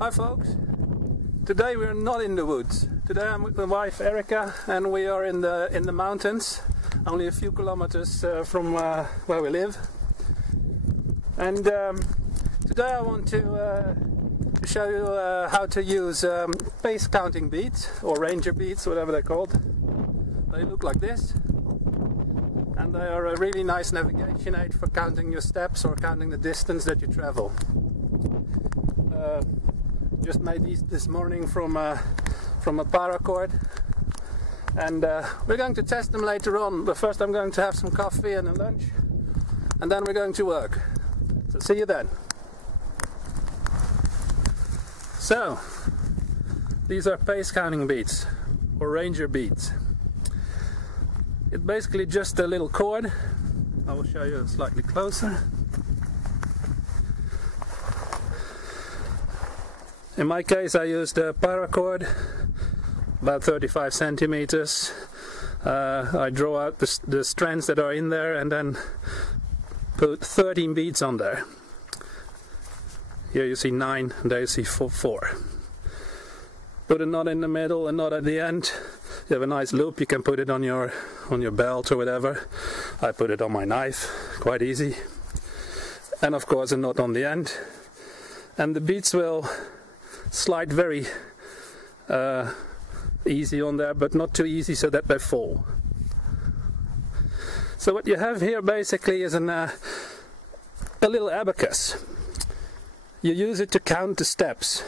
Hi folks, today we're not in the woods. Today I'm with my wife Erica and we are in the mountains, only a few kilometers from where we live. And today I want to show you how to use pace counting beads, or ranger beads, whatever they're called. They look like this, and they are a really nice navigation aid for counting your steps or counting the distance that you travel. Just made these this morning from a paracord, and we're going to test them later on, but first I'm going to have some coffee and a lunch, and then we're going to work. So see you then. So these are pace counting beads, or ranger beads. It's basically just a little cord. I will show you slightly closer. In my case I used a paracord, about 35 centimeters. I draw out the strands that are in there and then put 13 beads on there. Here you see 9 and there you see 4. Put a knot in the middle, a knot at the end. You have a nice loop, you can put it on your belt or whatever. I put it on my knife, quite easy. And of course a knot on the end. And the beads will slide very easy on there, but not too easy so that they fall. So what you have here basically is a little abacus. You use it to count the steps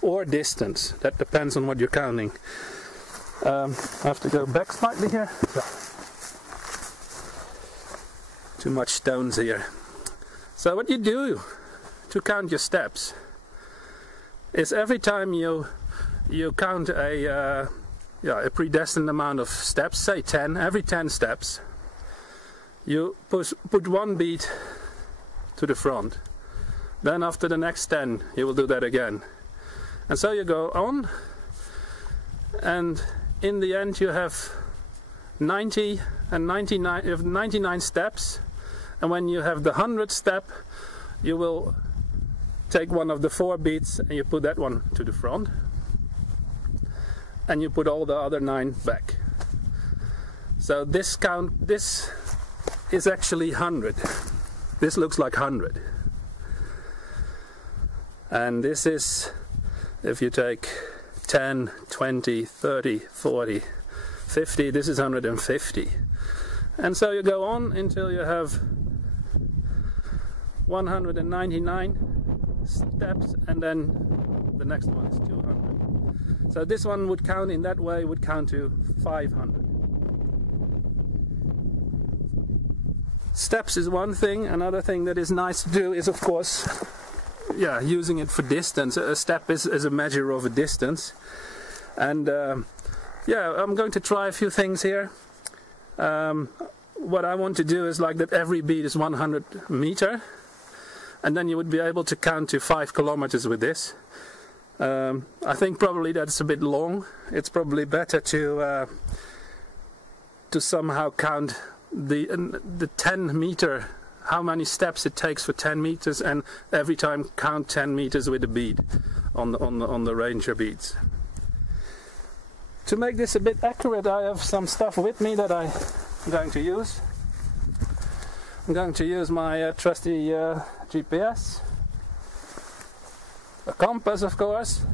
or distance, that depends on what you're counting. I have to go back slightly here. Too much stones here. So what you do to count your steps is every time you count a predestined amount of steps, say 10, every 10 steps, you put one bead to the front. Then after the next 10, you will do that again. And so you go on, and in the end you have 90 and 99, you have 99 steps, and when you have the 100th step, you will take one of the 4 beads and you put that one to the front, and you put all the other 9 back. So this is actually 100. This looks like 100. And this is, if you take 10, 20, 30, 40, 50, this is 150. And so you go on until you have 199 steps, and then the next one is 200. So this one would count in that way, would count to 500. Steps is one thing. Another thing that is nice to do is, of course, using it for distance. A step is a measure of a distance. And I'm going to try a few things here. What I want to do is like that every bead is 100 meter. And then you would be able to count to 5 kilometers with this. I think probably that's a bit long. It's probably better to somehow count the 10 meter, how many steps it takes for 10 meters, and every time count 10 meters with a bead on the ranger beads. To make this a bit accurate, I have some stuff with me that I'm going to use. I'm going to use my trusty GPS, a compass of course,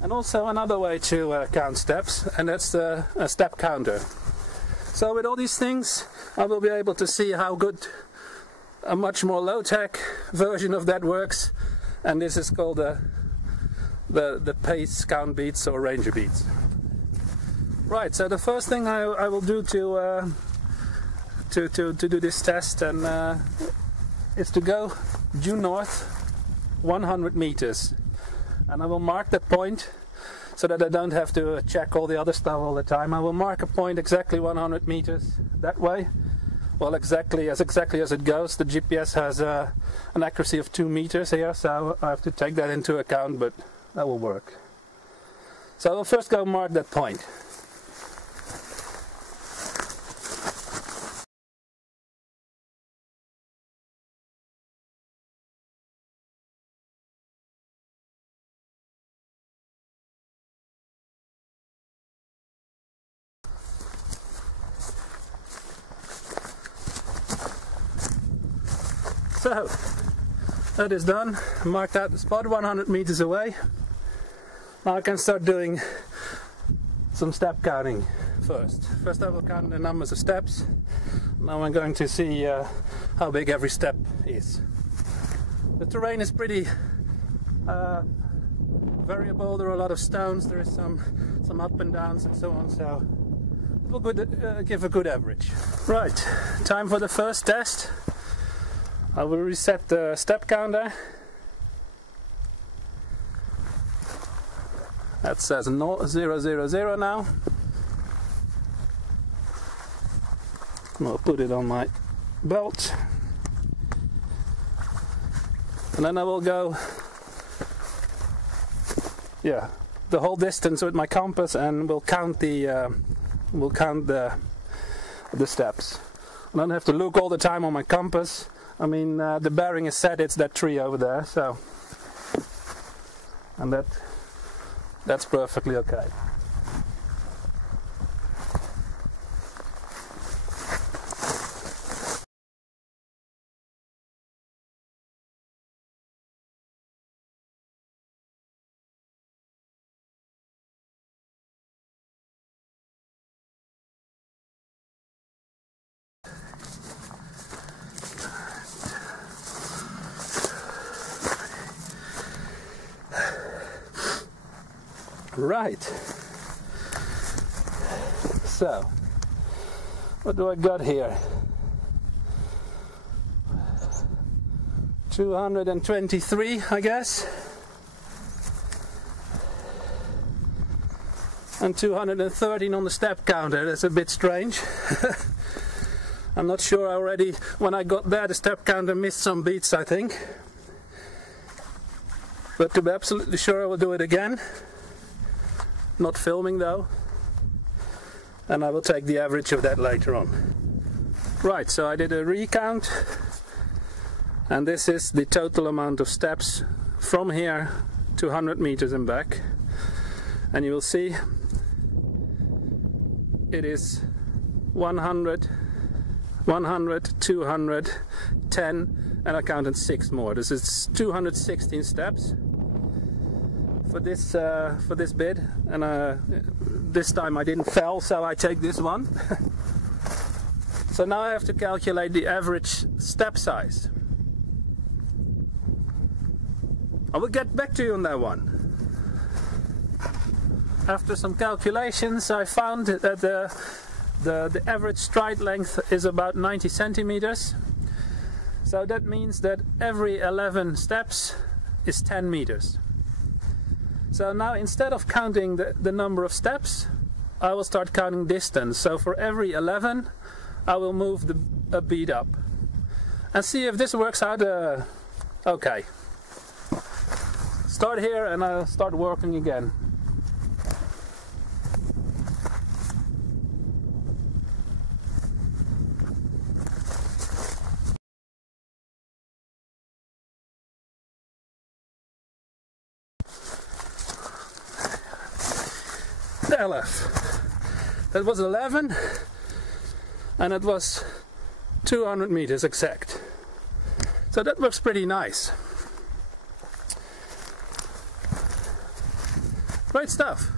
and also another way to count steps, and that's a step counter. So with all these things I will be able to see how good a much more low-tech version of that works, and this is called the pace count beads, or ranger beads. Right, so the first thing I will do to do this test and is to go due north 100 meters, and I will mark that point so that I don't have to check all the other stuff all the time. I will mark a point exactly 100 meters that way. Well, exactly as it goes. The GPS has an accuracy of 2 meters here, so I have to take that into account, but that will work. So I will first go mark that point. So that is done. Marked out the spot 100 meters away. Now I can start doing some step counting first. First I will count the numbers of steps. Now I'm going to see how big every step is. The terrain is pretty variable. There are a lot of stones. There is some up and downs and so on. So it will give a good average. Right, time for the first test. I will reset the step counter. That says 000 now. I'll put it on my belt. And then I will go, the whole distance with my compass, and we'll count the steps. I don't have to look all the time on my compass. I mean, the bearing is set. It's that tree over there. So, and that's perfectly okay. Right, so what do I got here? 223, I guess, and 213 on the step counter. That's a bit strange. I'm not sure already. When I got there, the step counter missed some beats, I think, but to be absolutely sure, I will do it again. Not filming though, and I will take the average of that later on. Right, so I did a recount, and this is the total amount of steps from here to 100 meters and back, and you will see it is 100, 200, 10, and I counted 6 more. This is 216 steps for this bid, and this time I didn't fail, so I take this one. So now I have to calculate the average step size. I will get back to you on that one. After some calculations, I found that the average stride length is about 90 centimeters. So that means that every 11 steps is 10 meters. So now, instead of counting the number of steps, I will start counting distance. So for every 11, I will move a beat up. And see if this works out okay. Start here and I'll start working again. That was 11, and it was 200 meters exact. So that works pretty nice. Great stuff.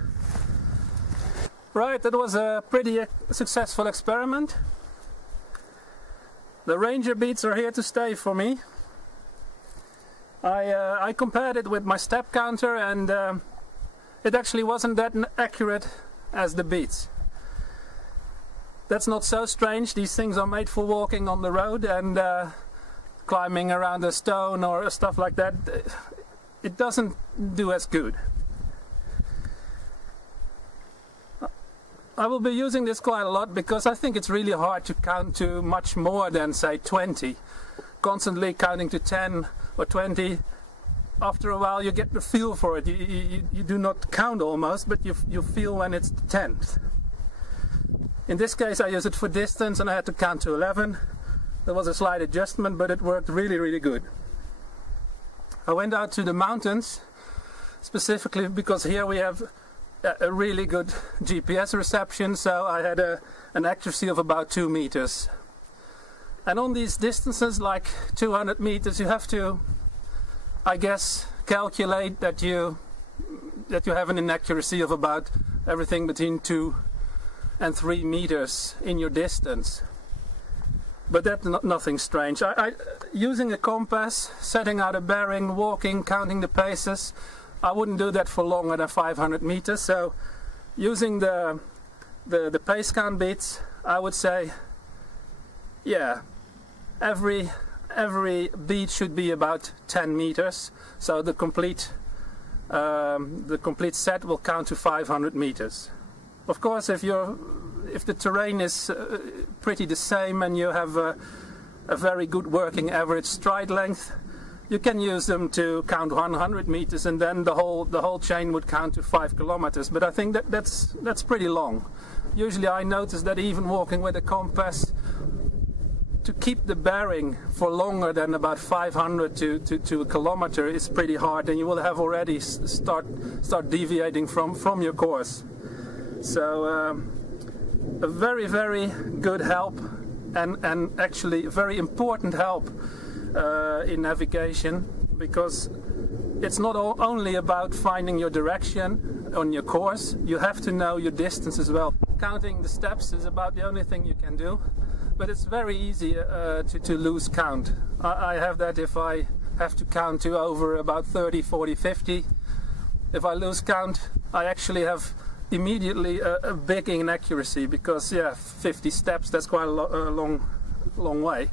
Right, that was a pretty successful experiment. The Ranger beats are here to stay for me. I compared it with my step counter, and it actually wasn't that accurate as the beats. That's not so strange. These things are made for walking on the road and climbing around a stone or stuff like that. It doesn't do as good. I will be using this quite a lot because I think it's really hard to count to much more than, say, 20. Constantly counting to 10 or 20. After a while you get the feel for it. You do not count almost, but you feel when it's the 10th. In this case I use it for distance, and I had to count to 11. There was a slight adjustment, but it worked really, really good. I went out to the mountains specifically because here we have a really good GPS reception, so I had an accuracy of about 2 meters. And on these distances, like 200 meters, you have to, I guess, calculate that you have an inaccuracy of about everything between 2 and 3 meters in your distance. But that's nothing strange. Using a compass, setting out a bearing, walking, counting the paces, I wouldn't do that for longer than 500 meters. So using the pace count beats, I would say, yeah, every beat should be about 10 meters. So the complete set will count to 500 meters. Of course, if the terrain is pretty the same and you have a very good working average stride length, you can use them to count 100 meters, and then the whole chain would count to 5 kilometers. But I think that's pretty long. Usually I notice that even walking with a compass, to keep the bearing for longer than about 500 to a kilometer is pretty hard, and you will have already start deviating from your course. So a very, very good help, and actually a very important help in navigation, because it's not only about finding your direction on your course, you have to know your distance as well. Counting the steps is about the only thing you can do, but it's very easy to lose count. I have that if I have to count to over about 30, 40, 50. If I lose count, I actually have immediately a big inaccuracy, because yeah, 50 steps, that's quite a long way.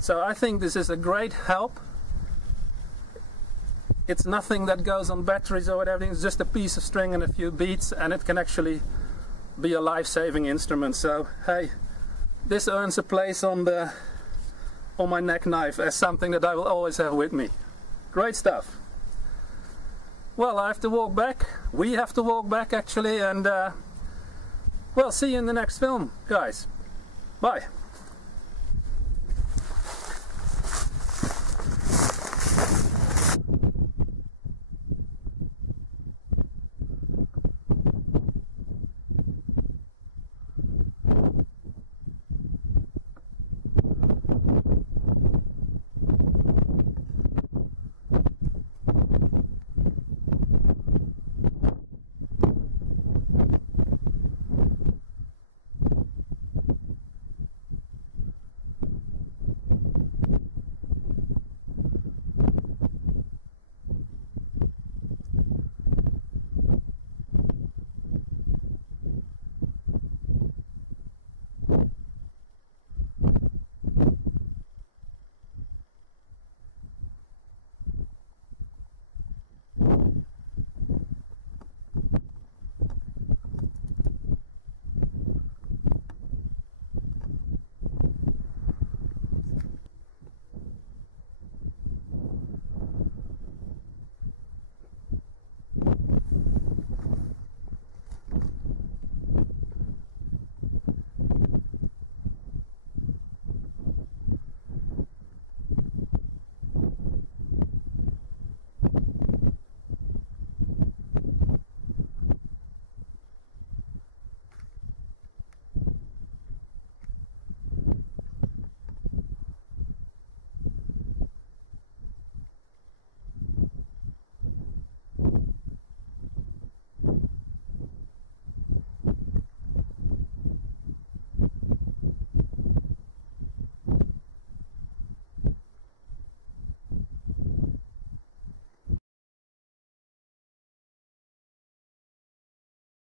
So I think this is a great help. It's nothing that goes on batteries or whatever, it's just a piece of string and a few beats, and it can actually be a life-saving instrument. So hey, this earns a place on my neck knife as something that I will always have with me. Great stuff. Well, I have to walk back. We have to walk back actually, and well, see you in the next film, guys. Bye.